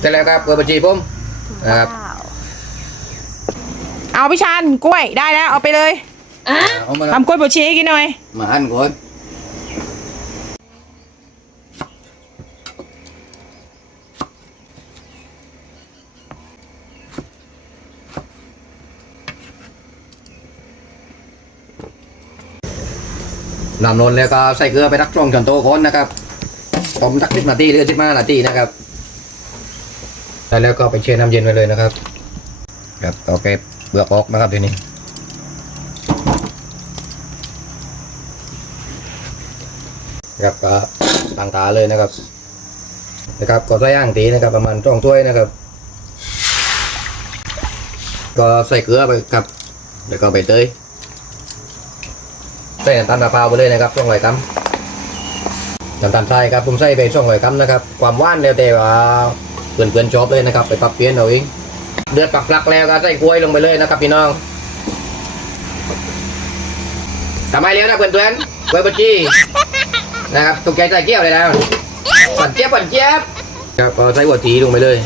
เสร็จแล้วครับกล้วยบวชชีผมนะครับว้าวเอาพี่ชันกล้วยได้แล้วเอาไปเลยเอามาทำกล้วยบวชชีให้กินหน่อย มาหั่นก่อนน้ำนนแล้วก็ใส่เกลือไปรักช่องจนโตก่อนนะครับต้มสักสิบนาทีหรือสิบห้านาทีนะครับ แล้วก็ไปเช็ดน้ำเย็นไว้เลยนะครับ ครับต่อเก็บเปลือกออกนะครับทีนี้ครับก็ต่างตาเลยนะครับ นะครับก็ใส่ย่างตีนะครับ ประมาณจ้องถ้วยนะครับ ก็ใส่เกลือไปครับ แล้วก็ใบเตยใส่น้ำตาลมะพร้าวไปเลยนะครับช่องร้อยกรัมน้ำตาลทรายครับผมใส่ไปช่องร้อยกรัมนะครับ ความหวานแล้วแต่ว่า เพื่อนๆชอบเลยนะครับ ไปปรับเปลี่ยนเอาเองเดือดปักหลักแล้วก็ใส่กล้วยลงไปเลยนะครับพี่น้องทำไมเลี้ยวนะเพื่อนๆกล้วยบดจีนะครับตกใจใส่เกี้ยวเลยนะปั่นเจี๊ยบปั่นเจี๊ยบครับใส่หัวจีลงไปเลย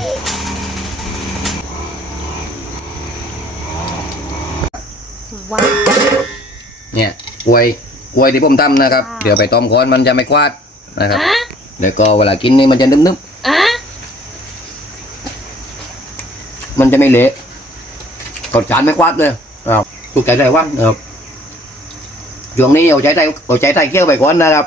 เนี่ยกล้วยกล้วยที่ผมทำนะครับ เดี๋ยวไปต้มก่อนมันจะไม่ควาดนะครับเดี๋ยวก็เวลากินนี่มันจะนึบๆ มันจะไม่เละกดจานไม่ควัดเลยอ้าวถูกใจได้วันครับช่วงนี้เอาใจใต้เอาใจใต้เคี่ยวไปก่อนนะครับ